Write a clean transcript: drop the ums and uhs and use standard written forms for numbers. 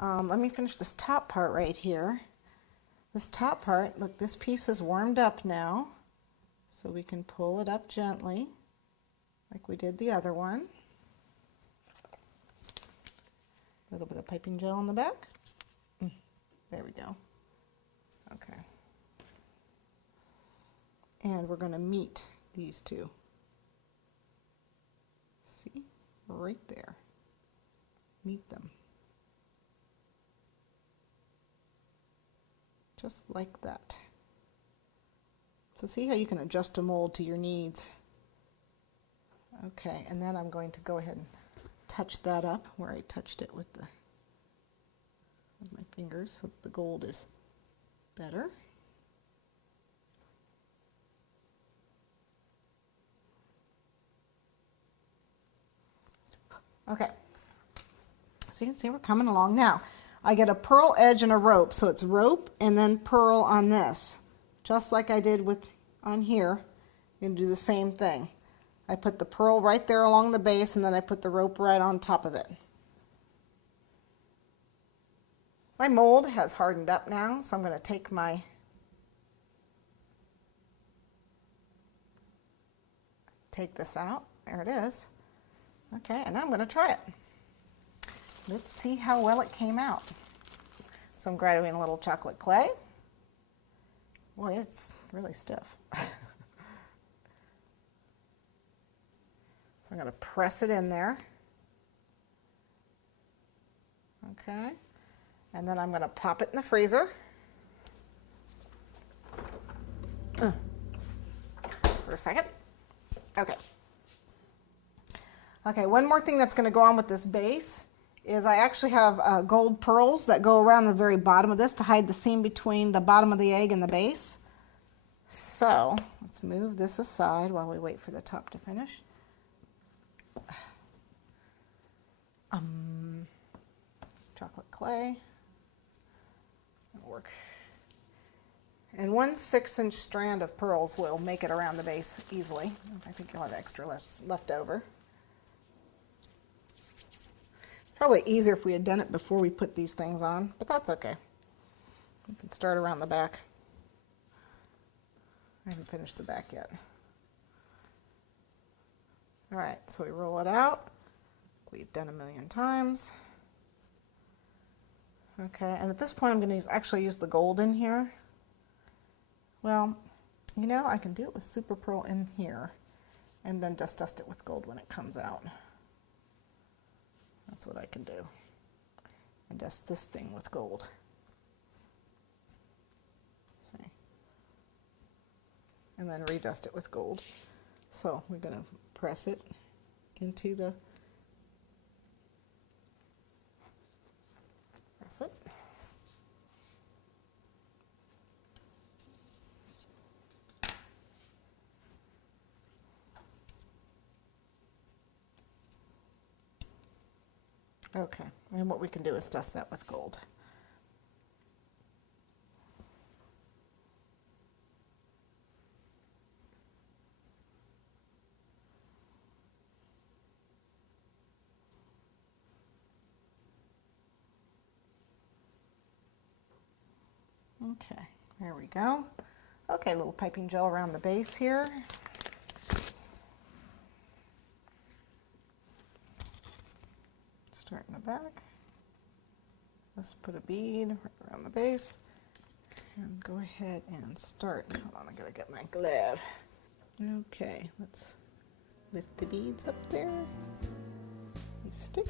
Let me finish this top part right here. This top part, look, this piece is warmed up now, so we can pull it up gently like we did the other one. A little bit of piping gel on the back. There we go. Okay. And we're going to meet these two. See? Right there. Meet them. Just like that. So see how you can adjust a mold to your needs. Okay, and then I'm going to go ahead and touch that up where I touched it with my fingers so the gold is better. Okay, so you can see we're coming along now. I get a pearl edge and a rope, so it's rope and then pearl on this, just like I did with on here. You're going to do the same thing. I put the pearl right there along the base, and then I put the rope right on top of it. My mold has hardened up now, so I'm going to take take this out. There it is. Okay, and now I'm going to try it. Let's see how well it came out. So I'm grabbing a little chocolate clay. Boy, it's really stiff. So I'm going to press it in there. Okay. And then I'm going to pop it in the freezer. For a second. Okay. Okay, one more thing that's going to go on with this base is I actually have gold pearls that go around the very bottom of this to hide the seam between the bottom of the egg and the base. So let's move this aside while we wait for the top to finish. Chocolate clay. That'll work. And 1 6-inch strand of pearls will make it around the base easily. I think you'll have extra left over. Probably easier if we had done it before we put these things on, but that's okay. We can start around the back. I haven't finished the back yet. All right, so we roll it out. We've done 1,000,000 times. Okay, and at this point I'm going to actually use the gold in here. Well, you know, I can do it with super pearl in here and then just dust it with gold when it comes out. That's what I can do. And dust this thing with gold. See? And then redust it with gold. So we're going to press it into the press it. Okay, and what we can do is dust that with gold. Okay, there we go. Okay, a little piping gel around the base here. Start in the back. Just put a bead right around the base and go ahead and start. Hold on, I gotta get my glove. Okay, let's lift the beads up there. We stick.